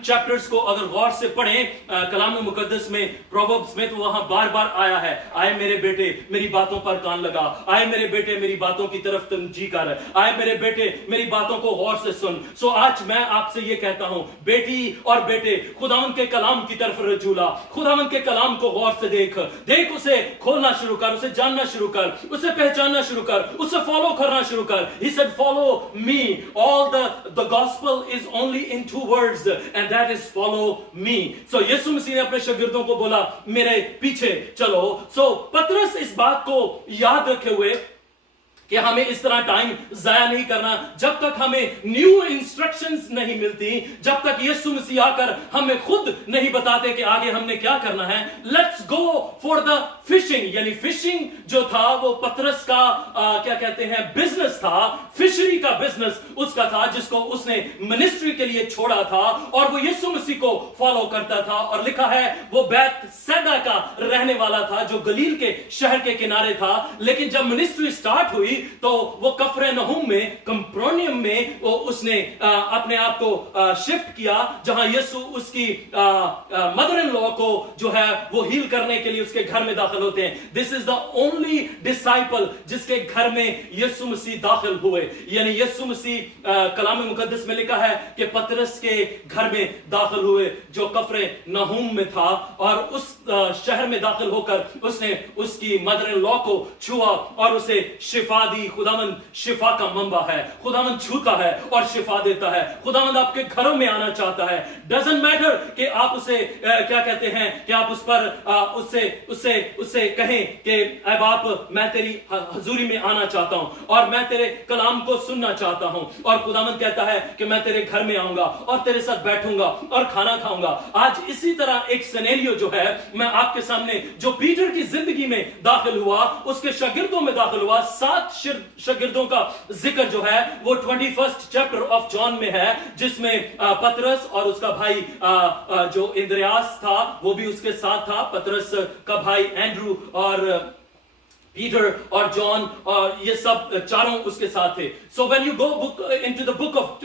Chapters को अगर गौर से पढ़ें कलाम मुकद्दस में, प्रोवर्ब्स में, तो वहां बार बार आया है, आए मेरे बेटे मेरी बातों पर कान लगा, आए मेरे बेटे मेरी बातों की तरफ तवज्जो कर, आए मेरे बेटे मेरी बातों को गौर से सुन। सो आज मैं आपसे ये कहता हूं, बेटी और बेटे, खुदावंद के कलाम की तरफ रजू ला, खुदावंद के कलाम को गौर से देख, उसे खोलना शुरू कर, उसे जानना शुरू कर, उसे पहचानना शुरू कर, उसे फॉलो करना शुरू कर। He said follow me. All the gospel is only in 2 words, and that is follow me. So यीशु मसीह ने अपने शागिर्दों को बोला मेरे पीछे चलो। So पतरस इस बात को याद रखे हुए कि हमें इस तरह टाइम जाया नहीं करना, जब तक हमें न्यू इंस्ट्रक्शंस नहीं मिलती, जब तक यीशु मसीह आकर हमें खुद नहीं बताते कि आगे हमने क्या करना है। Let's go for the fishing, यानी फिशिंग जो था वो पतरस का क्या कहते हैं बिजनेस था, फिशरी का बिजनेस उसका था, जिसको उसने मिनिस्ट्री के लिए छोड़ा था और वो यीशु मसीह को फॉलो करता था। और लिखा है वो बैतसैदा का रहने वाला था, जो गलील के शहर के किनारे था। लेकिन जब मिनिस्ट्री स्टार्ट हुई तो वो कफरनहूम में, कप्रोनियम में वो उसने अपने आप को शिफ्ट किया, जहां यीशु उसकी मदर इन लॉ को जो है वो हील करने के लिए उसके घर में दाखिल होते हैं। This is the only disciple जिसके घर में यीशु मसीह दाखिल हुए, यानी यीशु मसीह कलाम मुकद्दस में लिखा है कि पतरस के घर में दाखिल हुए जो कफरनहूम में था, और उस शहर में दाखिल होकर उसने उसकी मदर इन लॉ को छुआ और उसे शिफा दी। खुदावंद शिफा का मंबा है, खुदावंद छूता है और शिफा देता है। खुदावंद आपके घरों में आना चाहता है। डजंट मैटर कि आप उसे क्या कहते हैं कि आप उस पर उससे कहें कि ऐ बाप मैं तेरी हजूरी में आना चाहता हूं और मैं तेरे कलाम को सुनना चाहता हूं, और खुदावंद कहता है कि मैं तेरे घर में आऊंगा और तेरे साथ बैठूंगा और खाना खाऊंगा। आज इसी तरह एक सिनेरियो जो है मैं आपके सामने, जो पीटर की जिंदगी में दाखिल हुआ, उसके शागिर्दों में दाखिल हुआ। 7 शागिर्दों का जिक्र जो है वो 21st चैप्टर ऑफ जॉन में है, जिसमें पतरस और उसका भाई जो इंद्रियास था वो भी उसके साथ था, पतरस का भाई एंड्रू और पीटर और जॉन और ये सब चारों उसके साथ थे। So when you go into the book of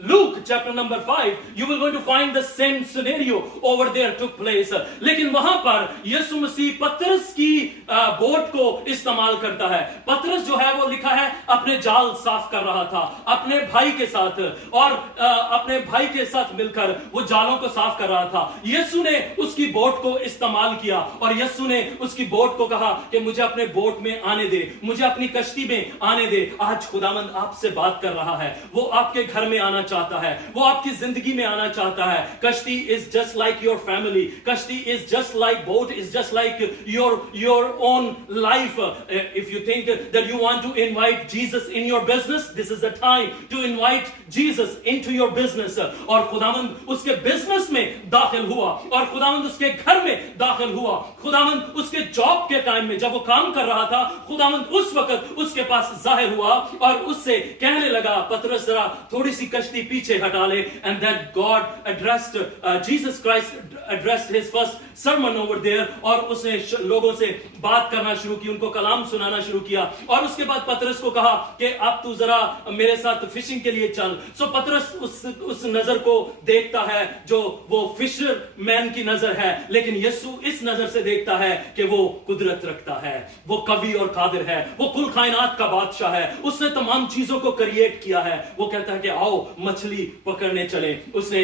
Luke chapter number 5, you will going to find the same scenario over there took place. लेकिन वहां पर यीशु मसीह पतरस की बोट को इस्तेमाल करता है। पतरस जो है वो लिखा है अपने जाल साफ कर रहा था अपने भाई के साथ, और अपने भाई के साथ मिलकर वो जालों को साफ कर रहा था। यीशु ने उसकी बोट को इस्तेमाल किया और यीशु ने उसकी बोट को कहा कि मुझे अपने बोट में आने दे, मुझे अपनी कश्ती में आने दे। आज खुदावंद आपसे बात कर रहा है, वो आपके घर में आना चाहता है, वो आपकी जिंदगी में आना चाहता है। कश्ती is just like your family, कश्ती is just like boat is just like your own life. If you think that you want to invite Jesus in your business, this is the time to invite Jesus into your business. और खुदावंद उसके business में दाखिल हुआ और खुदावंद उसके घर में दाखिल हुआ। खुदावंद उसके जॉब के टाइम में जब वो काम कर रहा था, खुदावंद उस वक्त उसके पास जाहिर हुआ और उससे कहने लगा पतरस जरा थोड़ी सी कश्ती पीछे हटा ले। And that God addressed Jesus Christ addressed his first sermon over there, और उसने लोगों से बात करना शुरू की, उनको कलाम सुनाना शुरू किया। और उसके बाद पतरस को कहा कि अब तू जरा मेरे साथ फिशिंग के लिए चल। सो पतरस उस नजर को देखता है जो वो फिशर मैन की नजर है, लेकिन यीशु इस नजर से देखता है कि वो कुदरत रखता है, वो कवि और कादिर है, वो कुल कायनात का बादशाह है, उसने तमाम चीजों को क्रिएट किया है। वो कहता है कि आओ मछली पकड़ने चले। उसने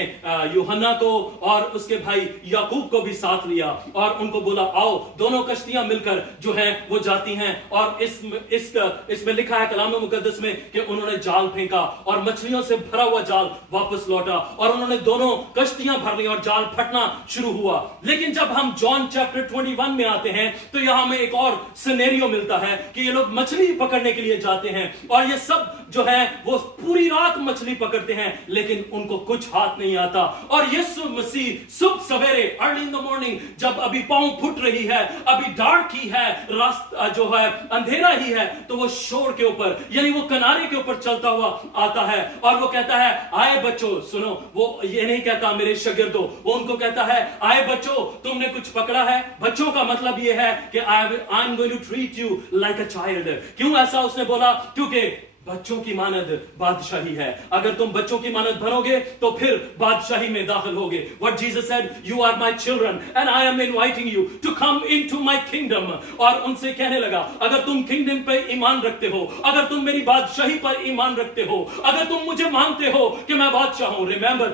यूहन्ना को और उसके भाई याकूब को भी साथ लिया और उनको बोला आओ दोनों कश्तियां मिलकर जो हैं वो जाती हैं। और इसमें लिखा है कलाम मुकद्दस में कि उन्होंने जाल फेंका और मछलियों से भरा हुआ जाल वापस लौटा और उन्होंने दोनों कश्तियां भर ली और जाल फटना शुरू हुआ। लेकिन जब हम जॉन चैप्टर 21 में आते हैं तो यहां हमें एक और सिनेरियो मिलता है कि ये लोग मछली पकड़ने के लिए जाते हैं और ये सब जो है वो पूरी रात मछली पकड़ते हैं, लेकिन उनको कुछ हाथ नहीं आता। और यीशु मसीह सुबह सवेरे अर्ली इन द मॉर्निंग, जब अभी पांव फुट रही है, अभी डार्क ही है, रास्ता जो है अंधेरा ही है, तो वो शोर के ऊपर यानी वो किनारे के ऊपर चलता हुआ आता है और वो कहता है आए बच्चों सुनो। वो ये नहीं कहता मेरे शागिर्दों, वो उनको कहता है आए बच्चों तुमने कुछ पकड़ा है। बच्चों का मतलब ये है कि I am going to treat you like a child. क्यों ऐसा उसने बोला? क्योंकि बच्चों की मानद बादशाही है। अगर तुम बच्चों की मानद बनोगे तो फिर बादशाही में दाखिल होगे। What Jesus said, you are my children and I am inviting you to come into my kingdom। और उनसे कहने लगा, अगर तुम किंगडम पे ईमान रखते हो, अगर तुम मेरी बादशाही पर ईमान रखते हो, अगर तुम मुझे मानते हो कि मैं बादशाह हूं। रिमेंबर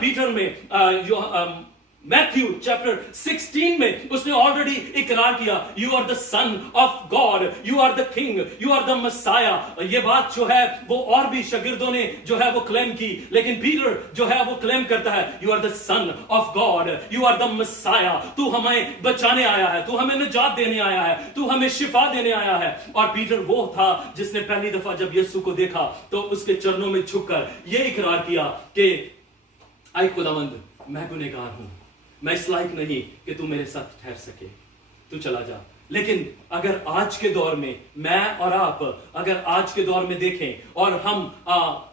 पीटर में मैथ्यू चैप्टर 16 में उसने ऑलरेडी इकरार किया, you are the son of God, you are the king, you are the messiah. ये बात जो है वो और भी शागिर्दों ने जो है वो क्लेम की, लेकिन पीटर जो है वो क्लेम करता है, you are the son of God, you are the messiah. तू हमें बचाने आया है, तू हमें निजात देने आया है, तू हमें शिफा देने आया है। और पीटर वो था जिसने पहली दफा जब यीशु को देखा तो उसके चरणों में झुककर ये इकरार किया कि आई खुदावंद, मैं गुनहगार हूं, मैं इस लायक नहीं कि तू मेरे साथ ठहर सके, तू चला जा। लेकिन अगर आज के दौर में मैं और आप अगर आज के दौर में देखें और हम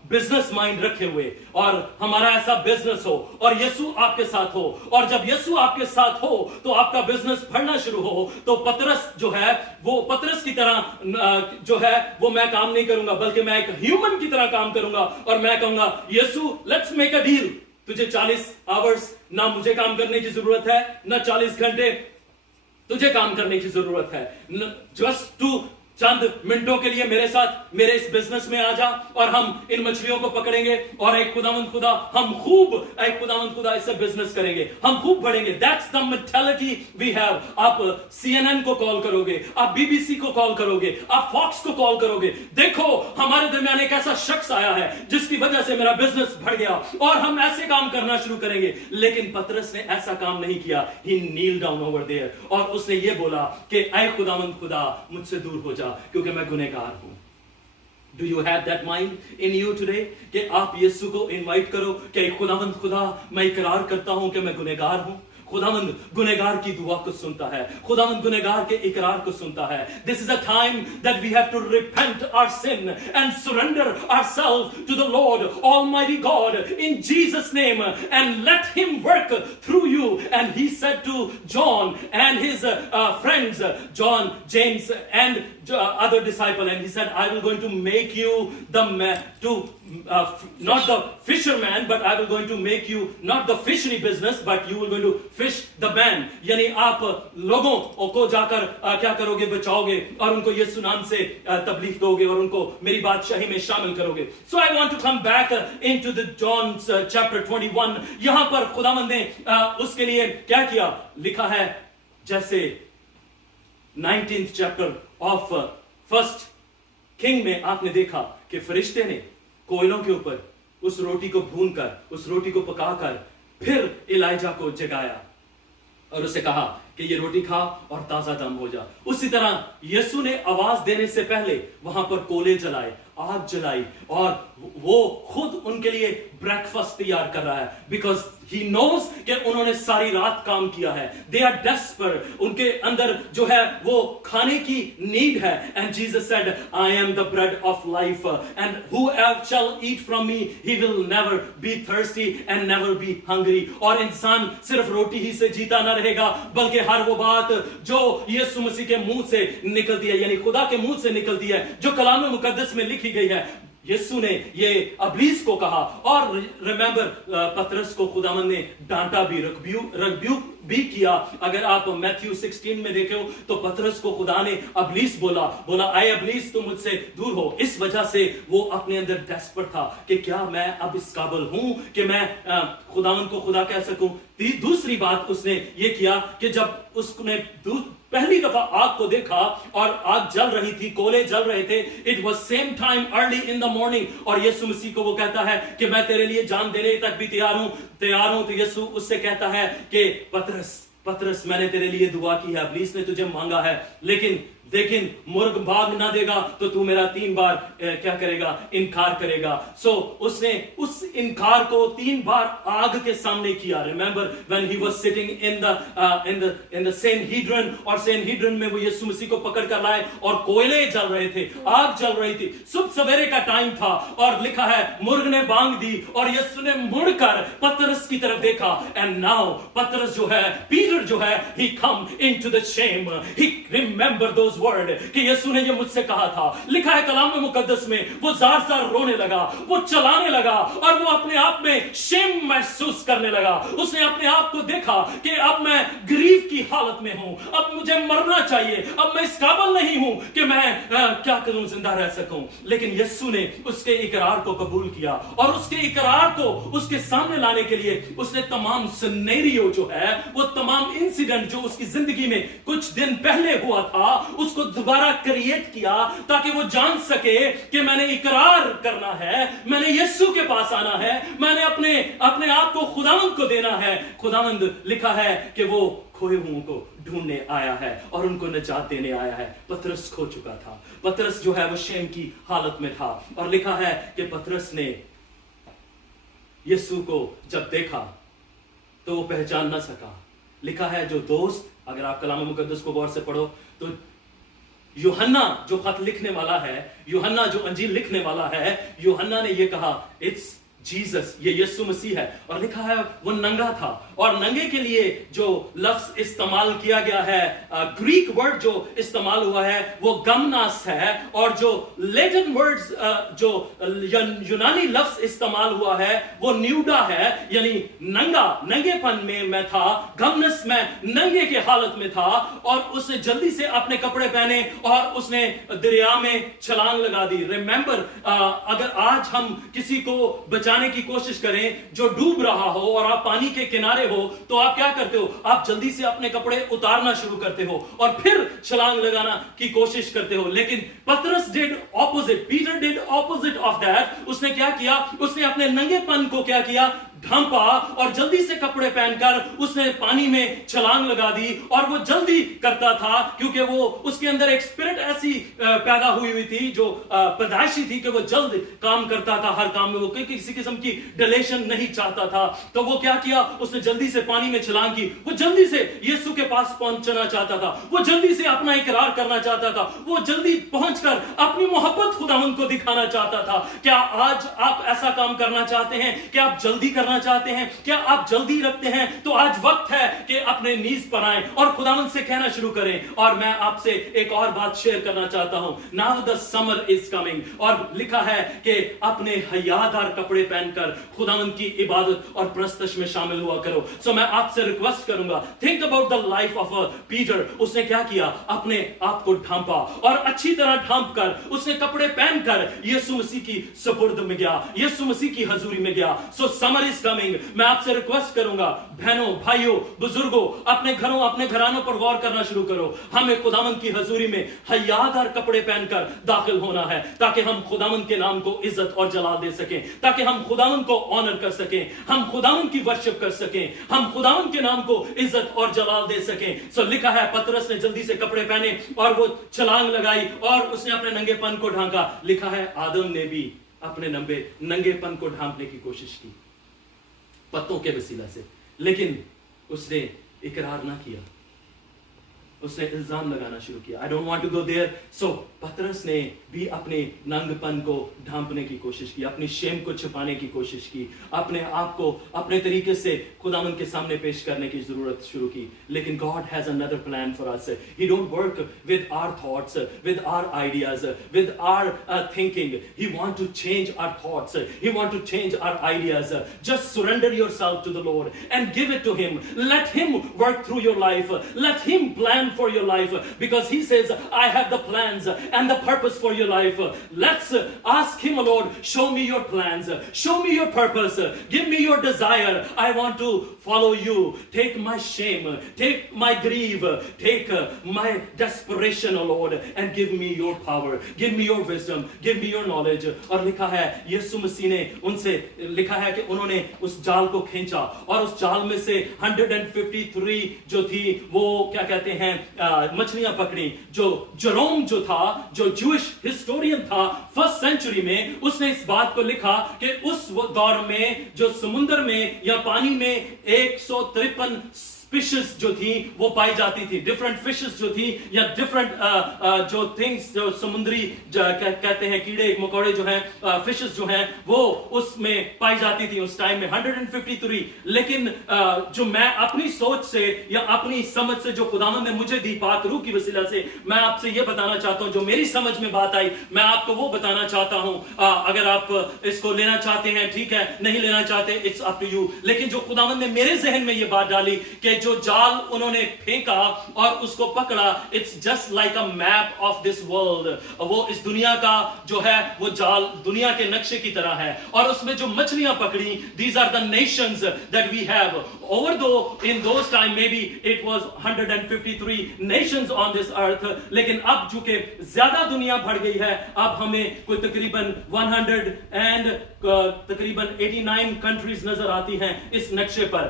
बिजनेस माइंड रखे हुए और हमारा ऐसा बिजनेस हो और यीशु आपके साथ हो, और जब यीशु आपके साथ हो तो आपका बिजनेस बढ़ना शुरू हो, तो पतरस जो है वो पतरस की तरह जो है वो मैं काम नहीं करूंगा, बल्कि मैं एक ह्यूमन की तरह काम करूंगा और मैं कहूंगा, यीशु लेट्स मेक अ डील। तुझे 40 आवर्स ना मुझे काम करने की जरूरत है, ना 40 घंटे तुझे काम करने की जरूरत है। जस्ट टू चंद मिनटों के लिए मेरे साथ मेरे इस बिजनेस में आ जा और हम इन मछलियों को पकड़ेंगे और एक खुदावंद खुदा हम खूब एक खुदावंद खुदा इससे बिजनेस करेंगे, हम खूब बढ़ेंगे। That's the mentality we have. आप CNN को कॉल करोगे, आप BBC को कॉल करोगे, आप फॉक्स को कॉल करोगे, देखो हमारे दरमियान एक ऐसा शख्स आया है जिसकी वजह से मेरा बिजनेस बढ़ गया और हम ऐसे काम करना शुरू करेंगे। लेकिन पतरस ने ऐसा काम नहीं किया। ही नील डाउन ओवर देयर और उसने ये बोला कि ऐ खुदावंद खुदा मुझसे दूर हो जा क्योंकि मैं गुनहगार हूं। Do you have that mind in you today कि आप यीशु को इनवाइट करो कि खुदावंद खुदा मैं इकरार करता हूं कि मैं गुनहगार हूं। खुदावंद गुनहगार की दुआ को सुनता है, खुदावंद गुनहगार के इकरार को सुनता है। This is a time that we have to repent our sin and surrender ourselves to the Lord Almighty God in Jesus name and let him work through you। And he said to John and his friends, John, James and other disciple, and he said, I will going to make you the man to not the fisherman, but I will going to make you not the fishery business, but you will going to fish the man। यानी आप लोगों को जाकर क्या करोगे, बचाओगे और उनको यीशु नाम से तबलीग दोगे और उनको मेरी बादशाही में शामिल करोगे। So I want to come back into the John chapter 21। यहां पर खुदावंद ने उसके लिए क्या किया, लिखा है जैसे 19th chapter of first king में आपने देखा कि फरिश्ते ने कोयलों के ऊपर उस रोटी को भूनकर, उस रोटी को पकाकर फिर इलाइजा को जगाया और उसे कहा कि ये रोटी खा और ताजा दम हो जा। उसी तरह यीशु ने आवाज देने से पहले वहां पर कोले जलाए, आग जलाई और वो खुद उनके लिए ब्रेकफास्ट तैयार कर रहा है। बिकॉज ही नोज कि उन्होंने सारी रात काम किया है। दे आर डेस्परेट, उनके अंदर जो है वो खाने की नीड है। And Jesus said, I am the bread of life and whoever shall eat from me he will never be thirsty and never be hungry. और इंसान सिर्फ रोटी ही से जीता ना रहेगा, बल्कि हर वो बात जो यीशु मसीह के मुंह से निकलती है, यानी खुदा के मुंह से निकलती है, जो कलाम मुकद्दस में लिखी गई है। यीशु ने ये अबलीस को कहा और रिमेंबर पतरस को खुदावंद ने डांटा भी, रिब्यूक भी किया। अगर आप मैथ्यू 16 में देखो तो पतरस को खुदा ने अबलीस बोला आए अबलीस तुम मुझसे दूर हो। इस वजह से वो अपने अंदर डेस्परेट था कि क्या मैं अब इस काबिल हूं कि मैं खुदावंद को खुदा कह सकूं। दूसरी बात उसने ये किया कि जब उसने पहली दफा आग को देखा और आग जल रही थी, कोले जल रहे थे, it was same time early in the morning. और यीशु मसीह को वो कहता है कि मैं तेरे लिए जान देने तक भी तैयार हूं। तो यीशु उससे कहता है कि पतरस मैंने तेरे लिए दुआ की है, इब्लीस ने तुझे मांगा है, लेकिन मुर्ग भाग ना देगा तो तू मेरा 3 बार क्या करेगा, इनकार करेगा। सो उसने उस इनकार को 3 बार आग के सामने किया। Remember when he was sitting in the Sanhedrin, और सैनहेड्रिन में वो यीशु मसीह को पकड़ कर लाए और कोयले जल रहे थे, आग जल रही थी, सुबह सवेरे का टाइम था और लिखा है मुर्ग ने बांग दी और यीशु ने मुड़कर पतरस की तरफ देखा। एंड नाउ पतरस जो है, पीटर जो है, he come into the shame, he remember those those words कि यीशु ने ये मुझसे कहा था। लिखा है कलाम मुकद्दस में, वो जार जार रोने लगा, वो चलाने लगा और वो अपने आप में शेम महसूस करने लगा। उसने अपने आप को देखा कि अब मैं ग्रीफ की हालत में हूं, अब मुझे मरना चाहिए, अब मैं इस काबिल नहीं हूं कि मैं क्या करूं, जिंदा रह सकूं। लेकिन यीशु ने उसके इकरार को कबूल किया और उसके इकरार को उसके सामने लाने के लिए उसने तमाम सिनेरियो जो है, वो तमाम इंसिडेंट जो उसकी जिंदगी में कुछ दिन पहले हुआ था, उसको दोबारा क्रिएट किया ताकि वो जान सके कि मैंने इकरार करना है, मैंने यीशु के पास आना है, मैंने अपने आप को खुदावंद को देना है। खुदावंद लिखा है कि वो खोए हुओं को ढूंढने आया है और उनको निजात देने आया है। पतरस खो चुका था, पतरस जो है वो शेम की हालत में था और लिखा है कि पतरस ने यीशु को जब देखा तो वो पहचान ना सका। लिखा है जो दोस्त, अगर आप कलाम मुकद्दस को गौर से पढ़ो तो यूहन्ना जो खत लिखने वाला है, यूहन्ना जो अंजील लिखने वाला है, यूहन्ना ने ये कहा इट्स जीसस, ये यीशु मसीह है। और लिखा है वो नंगा था और नंगे के लिए जो लफ्ज इस्तेमाल किया गया है, ग्रीक वर्ड जो इस्तेमाल हुआ है वो गमनास है और जो लैटिन वर्ड्स जो यूनानी लफ्ज इस्तेमाल हुआ है वो न्यूडा है, यानी नंगा, नंगेपन में मैं था, गमनस में नंगे के हालत में था। और उसने जल्दी से अपने कपड़े पहने और उसने दरिया में छलांग लगा दी। रिमेंबर, अगर आज हम किसी को बचाने की कोशिश करें जो डूब रहा हो और आप पानी के किनारे हो तो आप क्या करते हो, आप जल्दी से अपने कपड़े उतारना शुरू करते हो और फिर छलांग लगाना की कोशिश करते हो। लेकिन पतरस did opposite, Peter did opposite of that. उसने क्या किया, उसने अपने नंगेपन को क्या किया, ढांपा और जल्दी से कपड़े पहनकर उसने पानी में छलांग लगा दी। और वो जल्दी करता था क्योंकि वो उसके अंदर एक स्पिरिट ऐसी पैदा हुई थी जो पैदाइशी थी कि वो जल्द काम करता था, हर काम में वो किसी किस्म की डिलेशन नहीं चाहता था। तो वो क्या किया, उसने जल्दी से पानी में छलांग की, वो जल्दी से यीशु के पास पहुंचना चाहता था, वो जल्दी से अपना इकरार करना चाहता था, वो जल्दी पहुंचकर अपनी मोहब्बत खुदावंद को दिखाना चाहता था। क्या आज आप ऐसा काम करना चाहते हैं? क्या आप जल्दी करना चाहते हैं? क्या आप जल्दी रखते हैं? तो आज वक्त है कि अपने नीज पर आएं और खुदावंद से कहना शुरू करें। और मैं आपसे एक और बात शेयर करना चाहता हूं, now the summer is coming. और लिखा है कि अपने हयादार कपड़े पहनकर खुदावंद की इबादत और प्रस्तश में शामिल हुआ करो। सो मैं आपसे रिक्वेस्ट करूंगा, think about the life of Peter. उसने क्या किया, अपने आप को ढांपा और अच्छी तरह ढांप कर उसने कपड़े पहनकर यीशु मसीह की सुपुर्द में गया, यीशु मसीह की हजूरी में गया। सो समर इज कमिंग। मैं आपसे रिक्वेस्ट करूंगा, बहनों, भाइयों, बुजुर्गों, अपने घरों, अपने घरानों पर गौर करना शुरू करो। हमें खुदावंद की हजूरी में हयादार कपड़े पहनकर दाखिल होना है ताकि हम खुदावंद के नाम को इज्जत और जलाल दे सकें, ताकि हम खुदावंद को ऑनर कर सकें, हम खुदावंद की वर्शिप कर सकें, हम खुदावंद के नाम को इज्जत और जलाल दे सकें। सो लिखा है पतरस ने जल्दी से कपड़े पहने और वो छलांग लगाई और उसने अपने नंगेपन को ढांका। लिखा है आदम ने भी अपने नंगेपन को ढांपने की कोशिश की पत्तों के वसीला से, लेकिन उसने इकरार ना किया, उसने इल्जाम लगाना शुरू किया। I don't want to go there. So पतरस ने भी अपने नंगपन को ढांपने की कोशिश की, अपनी शेम को छुपाने की कोशिश की, अपने आप को अपने तरीके से खुदावंद के सामने पेश करने की जरूरत शुरू की। लेकिन God has another plan for us. He don't work with our thoughts, with our ideas, with our thinking. He want to change our thoughts, he want to change our ideas. Just surrender yourself to the Lord and give it to him. Let him work through your life, let him plan for your life, because he says I have the plans and the purpose for your life. Let's ask him, Lord, show me your plans, show me your purpose, give me your desire. I want to follow you. Take my shame, take my grief, take my desperation, O Lord, and give me your power, give me your wisdom, give me your knowledge. और लिखा है यीशु मसीह ने उनसे, लिखा है कि उन्होंने उस जाल को खींचा और उस जाल में से 153 जो थी वो क्या कहते हैं मछलियां पकड़ी। जो जेरोम जो था, जो जूइश हिस्टोरियन था फर्स्ट सेंचुरी में, उसने इस बात को लिखा कि उस दौर में जो समुद्र में या पानी में 153 फिशेस जो थी वो पाई जाती थी, डिफरेंट फिशेस जो थी या डिफरेंट जो थिंग्स जो समुद्री कहते हैं कीड़े मकोड़े जो हैं फिशेस जो हैं वो उसमें पाई जाती थी उस टाइम में 153। लेकिन जो मैं अपनी सोच से या अपनी समझ से जो खुदावंद ने मुझे दी पाक रूह की वसीला से मैं आपसे ये बताना चाहता हूं, जो मेरी समझ में बात आई मैं आपको वो बताना चाहता हूं। अगर आप इसको लेना चाहते हैं ठीक है, नहीं लेना चाहते इट्स अप टू यू। लेकिन जो खुदावंद ने मेरे जहन में ये बात डाली कि जो जाल उन्होंने फेंका और उसको पकड़ा, it's just like a map of this world. वो इस दुनिया का जो है वो जाल दुनिया के नक्शे की तरह है और उसमें जो मछलियां पकड़ी, these are the nations that we have. Over though in those time maybe it was 153 nations on this earth, लेकिन अब चूंकि ज्यादा दुनिया बढ़ गई है, अब हमें कोई तकरीबन 89 कंट्रीज नजर आती हैं इस नक्शे पर।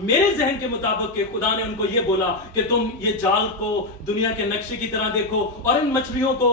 मेरे जहन के मुताबिक कि खुदा ने उनको ये बोला कि तुम ये जाल को दुनिया के नक्शे की तरह देखो और इन मछलियों को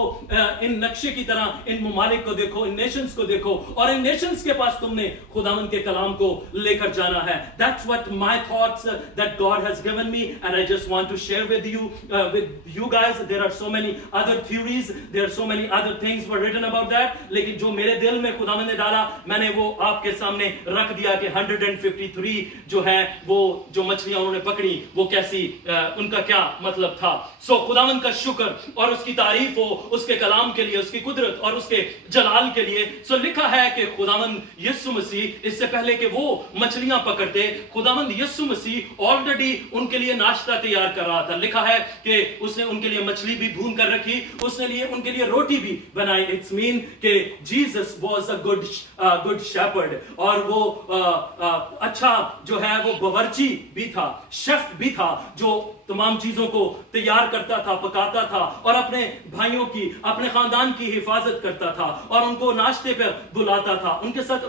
इन नक्शे की तरह इन ममालिक को देखो, इन नेशंस को देखो और इन नेशंस के पास तुमने खुदावंद के कलाम को लेकर जाना है। That's what my thoughts that God has given me and I just want to share with you guys. There are so many other theories, there are so many other things were written about that, लेकिन जो मेरे दिल में खुदावंद ने डाला मैंने वो आपके सामने रख दिया कि 153 जो है वो जो मछलियां उन्होंने पकड़ी वो कैसी उनका क्या मतलब था। खुदावंद का शुक्र और उसकी तारीफ हो उसके कलाम के लिए, उसकी कुदरत और उसके जलाल के लिए। लिखा है कि खुदावंद यीशु मसीह इससे पहले कि वो मछलियां पकड़ते, खुदावंद यीशु मसीह ऑलरेडी उनके लिए नाश्ता तैयार कर रहा था। लिखा है कि उसने उनके लिए मछली भी भून कर रखी, उसने लिए उनके लिए रोटी भी बनाई। इट्स मीन कि Jesus was a good shepherd और वो अच्छा जो है वो बावर्ची भी था, शेफ भी था, जो तमाम चीजों को तैयार करता था, पकाता था और अपने भाइयों की, अपने खानदान की हिफाजत करता था और उनको नाश्ते पर बुलाता था, उनके साथ